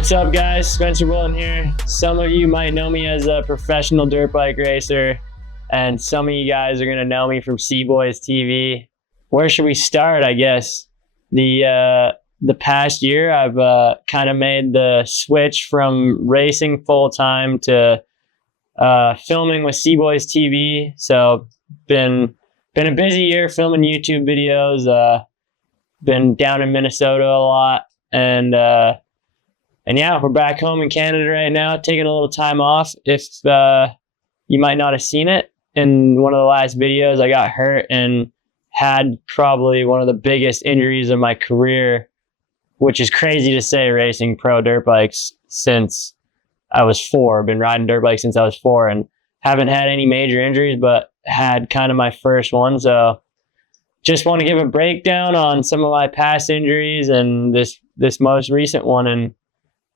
What's up, guys? Spencer Bullen here. Some of you might know me as a professional dirt bike racer, and some of you guys are going to know me from C-Boys TV. Where should we start, I guess? The past year, I've kind of made the switch from racing full-time to filming with C-Boys TV. So, been a busy year filming YouTube videos. Been down in Minnesota a lot, and yeah, we're back home in Canada right now, taking a little time off. If you might not have seen it, in one of the last videos, I got hurt and had probably one of the biggest injuries of my career, which is crazy to say, racing pro dirt bikes since I was 4. I've been riding dirt bikes since I was 4 and haven't had any major injuries, but had kind of my first one. So just want to give a breakdown on some of my past injuries and this most recent one, and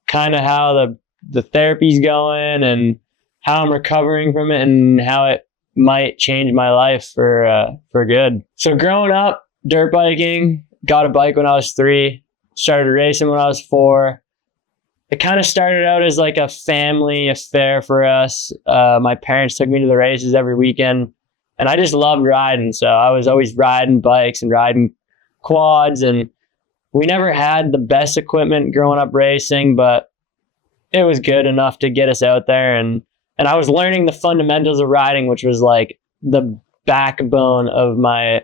kind of how the therapy's going and how I'm recovering from it and how it might change my life for good. So growing up, dirt biking, got a bike when I was 3, started racing when I was 4. It kind of started out as like a family affair for us. My parents took me to the races every weekend, and I just loved riding. So I was always riding bikes and riding quads, and we never had the best equipment growing up racing, but it was good enough to get us out there. And I was learning the fundamentals of riding, which was like the backbone of my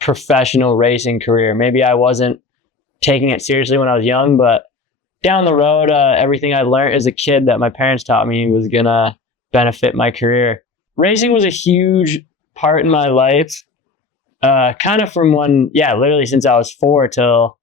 professional racing career. Maybe I wasn't taking it seriously when I was young, but down the road, everything I learned as a kid that my parents taught me was going to benefit my career. Racing was a huge part in my life, kind of from literally since I was 4 till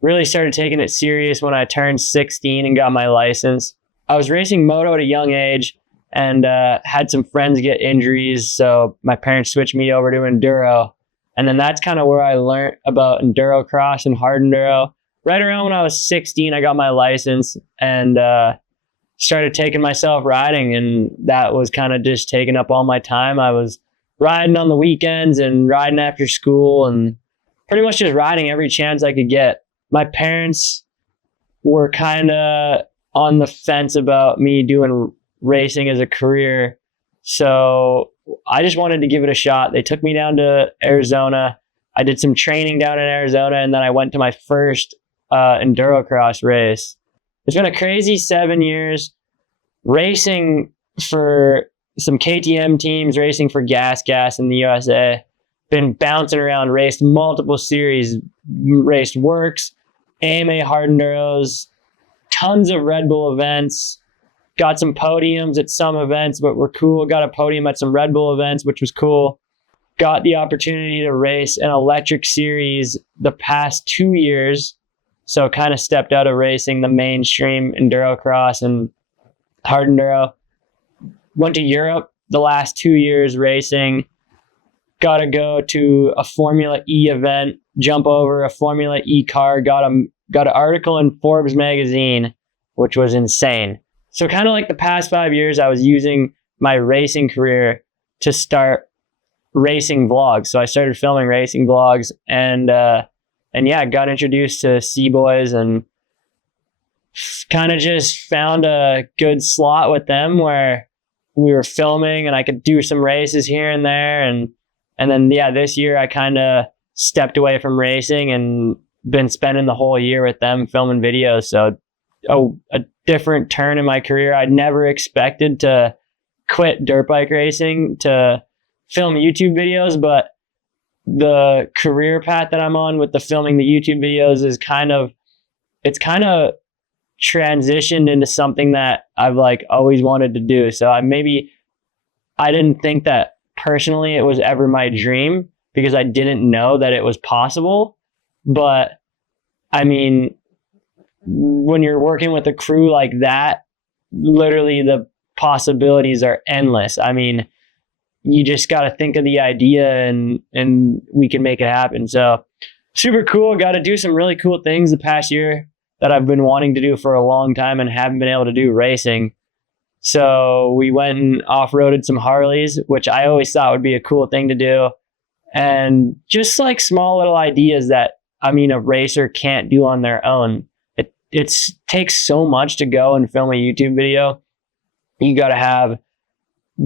really started taking it serious when I turned 16 and got my license. I was racing moto at a young age and had some friends get injuries, so my parents switched me over to enduro. And then that's kind of where I learned about enduro cross and hard enduro. Right around when I was 16, I got my license and started taking myself riding, and that was kind of just taking up all my time. I was riding on the weekends and riding after school and pretty much just riding every chance I could get. My parents were kind of on the fence about me doing racing as a career, so I just wanted to give it a shot. They took me down to Arizona. I did some training down in Arizona, and then I went to my first endurocross race. It's been a crazy 7 years racing for some KTM teams, racing for Gas in the USA. Been bouncing around, raced multiple series, raced Works, AMA hard enduros, tons of Red Bull events, got some podiums at some events, but were cool. Got a podium at some Red Bull events, which was cool. Got the opportunity to race an electric series the past 2 years. So kind of stepped out of racing the mainstream enduro cross and hard enduro. Went to Europe the last 2 years racing. Got to go to a Formula E event, jump over a Formula E car, got an article in Forbes magazine, which was insane. So kind of like the past 5 years, I was using my racing career to start racing vlogs. So I started filming racing vlogs, and yeah, got introduced to C-Boys and kind of just found a good slot with them where we were filming and I could do some races here and there. And then, yeah, this year I kind of stepped away from racing and been spending the whole year with them filming videos. So a different turn in my career. I'd never expected to quit dirt bike racing to film YouTube videos, but the career path that I'm on with the filming the YouTube videos is kind of transitioned into something that I've like always wanted to do. So I didn't think that personally it was ever my dream because I didn't know that it was possible. But I mean, when you're working with a crew like that, literally the possibilities are endless. I mean, you just got to think of the idea and we can make it happen. So super cool. Got to do some really cool things the past year that I've been wanting to do for a long time and haven't been able to do racing. So we went and off-roaded some Harleys, which I always thought would be a cool thing to do. And just like small little ideas that, I mean, a racer can't do on their own. takes so much to go and film a YouTube video. You got to have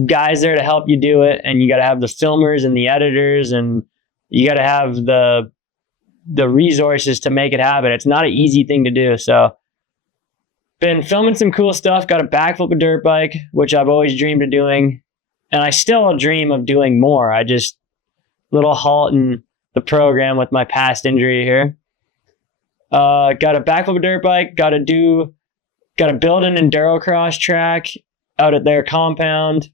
guys there to help you do it, and you got to have the filmers and the editors, and you got to have the resources to make it happen. It's not an easy thing to do. So been filming some cool stuff. Got a backflip a dirt bike, which I've always dreamed of doing, and I still dream of doing more. I just little halt in the program with my past injury here. Got a backflip a dirt bike. Got to build an endurocross track out at their compound.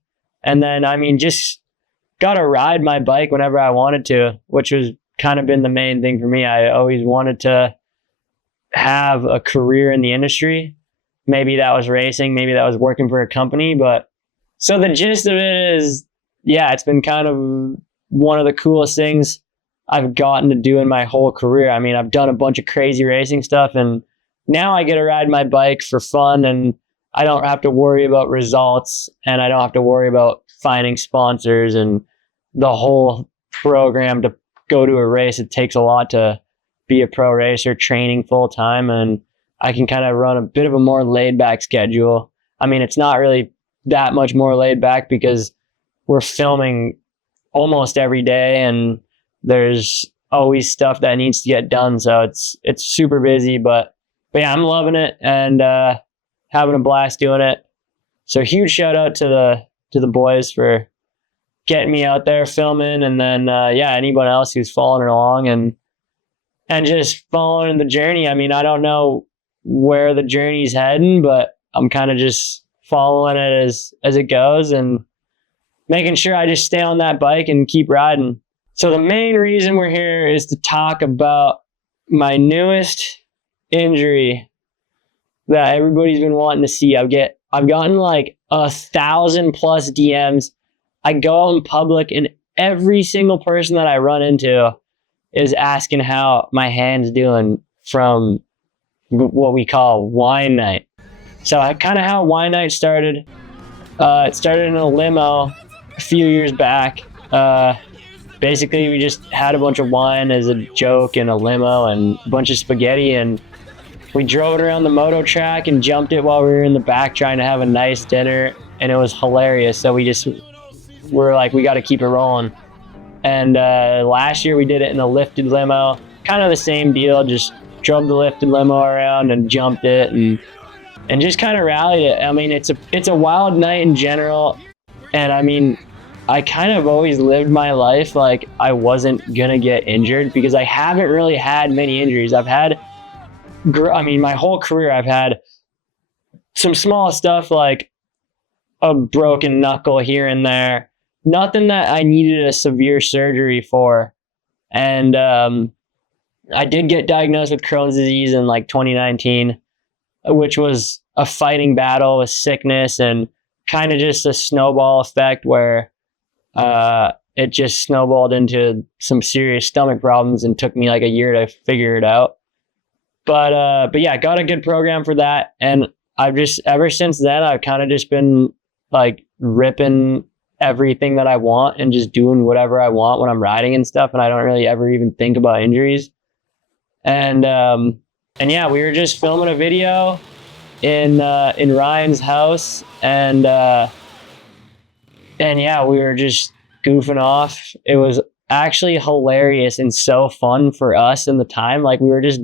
And then, just got to ride my bike whenever I wanted to, which was kind of been the main thing for me. I always wanted to have a career in the industry. Maybe that was racing, maybe that was working for a company. But so the gist of it is, yeah, it's been kind of one of the coolest things I've gotten to do in my whole career. I've done a bunch of crazy racing stuff, and now I get to ride my bike for fun, and I don't have to worry about results, and I don't have to worry about finding sponsors and the whole program to go to a race. It takes a lot to be a pro racer, training full time, and I can kind of run a bit of a more laid back schedule. It's not really that much more laid back because we're filming almost every day, and there's always stuff that needs to get done. So it's super busy, but yeah, I'm loving it and having a blast doing it. So huge shout out to the boys for getting me out there filming, and then anyone else who's following along and just following the journey. I don't know where the journey's heading, but I'm kind of just following it as it goes and making sure I just stay on that bike and keep riding. So the main reason we're here is to talk about my newest injury that everybody's been wanting to see. I've gotten like 1,000+ DMs. I go out in public, and every single person that I run into is asking how my hand's doing from what we call wine night. So kind of how wine night started. It started in a limo a few years back. Basically, we just had a bunch of wine as a joke in a limo and a bunch of spaghetti, and we drove it around the moto track and jumped it while we were in the back trying to have a nice dinner, and it was hilarious. So we're like, we got to keep it rolling. And last year we did it in a lifted limo, kind of the same deal, just drove the lifted limo around and jumped it and just kind of rallied it. It's a wild night in general, and I kind of always lived my life like I wasn't gonna get injured because I haven't really had many injuries. I've had, my whole career I've had some small stuff like a broken knuckle here and there. Nothing that I needed a severe surgery for. And I did get diagnosed with Crohn's disease in like 2019, which was a fighting battle with sickness and kind of just a snowball effect where it just snowballed into some serious stomach problems and took me like a year to figure it out. But yeah, got a good program for that. And I've just, ever since then, I've kind of just been like ripping everything that I want and just doing whatever I want when I'm riding and stuff. And I don't really ever even think about injuries. And yeah, we were just filming a video in Ryan's house, and yeah, we were just goofing off. It was actually hilarious and so fun for us in the time. Like, we were just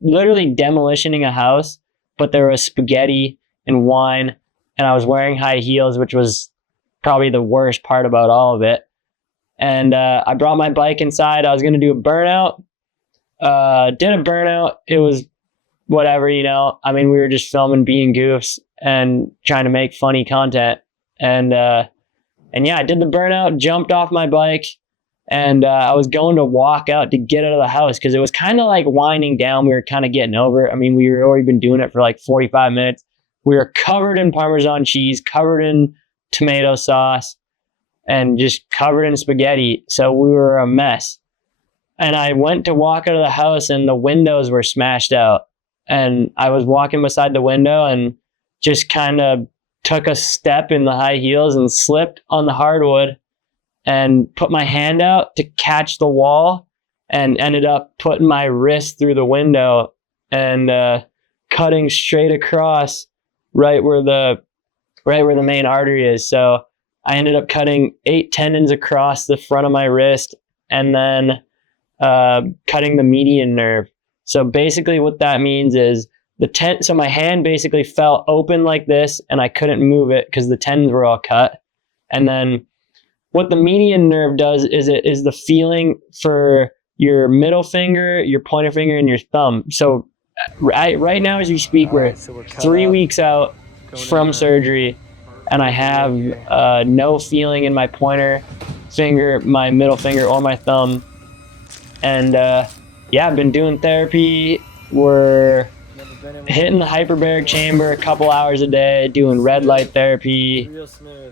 literally demolitioning a house, but there was spaghetti and wine, and I was wearing high heels, which was probably the worst part about all of it. And I brought my bike inside. I was going to do a burnout. Did a burnout. It was whatever, we were just filming, being goofs and trying to make funny content. And yeah, I did the burnout, jumped off my bike, and I was going to walk out to get out of the house because it was kind of like winding down. We were kind of getting over it. We were already been doing it for like 45 minutes. We were covered in Parmesan cheese, covered in tomato sauce, and just covered in spaghetti. So we were a mess. And I went to walk out of the house, and the windows were smashed out. And I was walking beside the window and just kind of took a step in the high heels and slipped on the hardwood and put my hand out to catch the wall and ended up putting my wrist through the window and cutting straight across right where the main artery is. So I ended up cutting 8 tendons across the front of my wrist, and then cutting the median nerve. So basically what that means is so my hand basically fell open like this, and I couldn't move it because the tendons were all cut. And then what the median nerve does is it is the feeling for your middle finger, your pointer finger, and your thumb. So right now as we speak, we're 3 weeks out from surgery, and I have no feeling in my pointer finger, my middle finger, or my thumb. And yeah, I've been doing therapy. We're hitting the hyperbaric chamber a couple hours a day, doing red light therapy,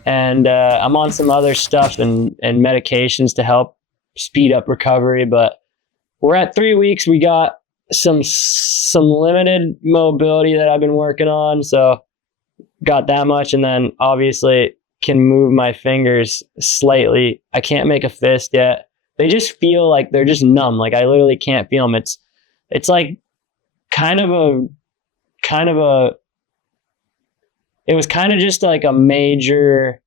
and I'm on some other stuff and medications to help speed up recovery. But we're at 3 weeks. We got some limited mobility that I've been working on, so got that much, and then obviously can move my fingers slightly. I can't make a fist yet. They just feel like they're just numb. Like I literally can't feel them. It's like it was kind of just like a major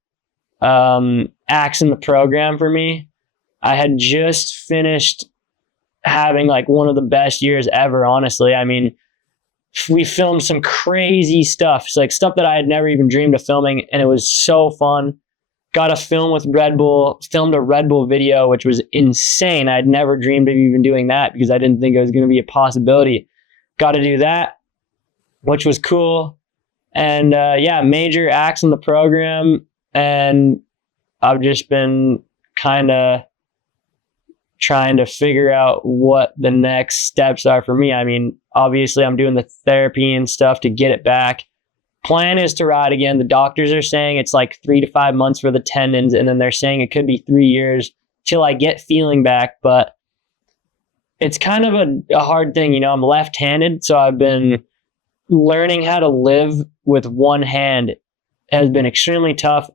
axe in the program for me. I had just finished having like one of the best years ever, honestly. I mean, we filmed some crazy stuff. It's like stuff that I had never even dreamed of filming, and it was so fun. Got a film with Red Bull, filmed a Red Bull video, which was insane. I'd never dreamed of even doing that because I didn't think it was going to be a possibility. Got to do that, which was cool. And yeah, major acts in the program. And I've just been kind of trying to figure out what the next steps are for me. I mean, obviously I'm doing the therapy and stuff to get it back. Plan is to ride again. The doctors are saying it's like 3 to 5 months for the tendons, and then they're saying it could be 3 years till I get feeling back. But it's kind of a hard thing. You know, I'm left-handed, so I've been learning how to live with one hand. It has been extremely tough.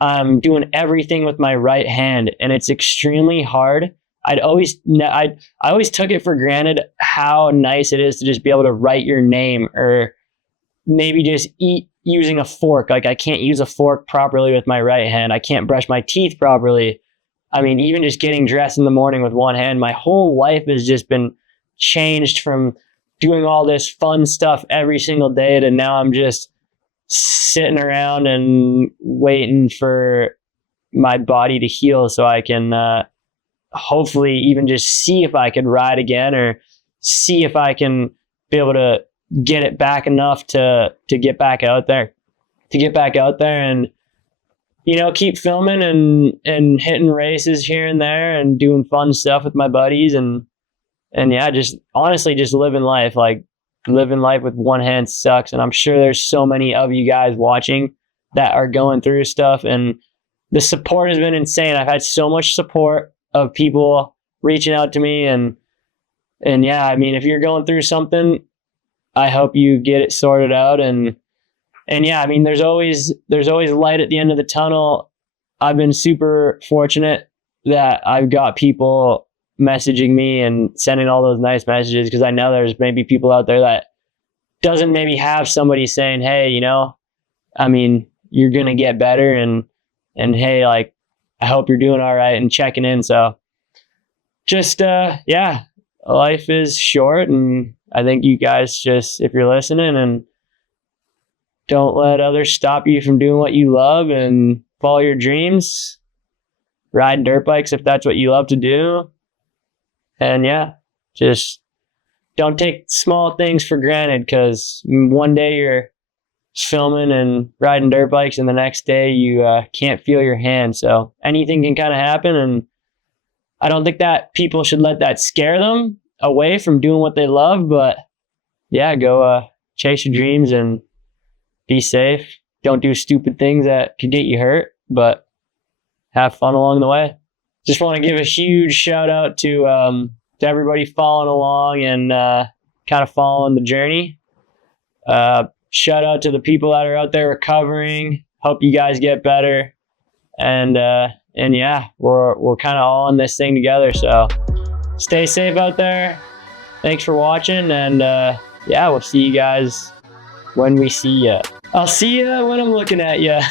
I'm doing everything with my right hand, and it's extremely hard. I always took it for granted how nice it is to just be able to write your name, or maybe just eat using a fork. Like I can't use a fork properly with my right hand. I can't brush my teeth properly. I mean, even just getting dressed in the morning with one hand, my whole life has just been changed from doing all this fun stuff every single day to now I'm just sitting around and waiting for my body to heal so I can hopefully even just see if I could ride again, or see if I can be able to get it back enough to get back out there, and, you know, keep filming and hitting races here and there and doing fun stuff with my buddies, and yeah, just honestly just living life. Like living life with one hand sucks, and I'm sure there's so many of you guys watching that are going through stuff, and the support has been insane. I've had so much support of people reaching out to me, and yeah, I mean, if you're going through something, I hope you get it sorted out. And yeah, I mean, there's always light at the end of the tunnel. I've been super fortunate that I've got people messaging me and sending all those nice messages, because I know there's maybe people out there that doesn't maybe have somebody saying, hey, you know, I mean, you're going to get better, and hey, like, I hope you're doing all right, and checking in. So just, yeah, life is short, and I think you guys just, if you're listening, and don't let others stop you from doing what you love, and follow your dreams, ride dirt bikes if that's what you love to do. And yeah, just don't take small things for granted, because one day you're filming and riding dirt bikes, and the next day you can't feel your hand. So anything can kind of happen, and I don't think that people should let that scare them away from doing what they love. But yeah, go chase your dreams and be safe. Don't do stupid things that could get you hurt, but have fun along the way. Just want to give a huge shout out to everybody following along and kind of following the journey. Shout out to the people that are out there recovering. Hope you guys get better. And yeah, we're kind of all in this thing together. So stay safe out there. Thanks for watching, and yeah, we'll see you guys when we see ya. I'll see ya when I'm looking at ya.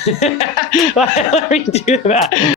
Let me do that.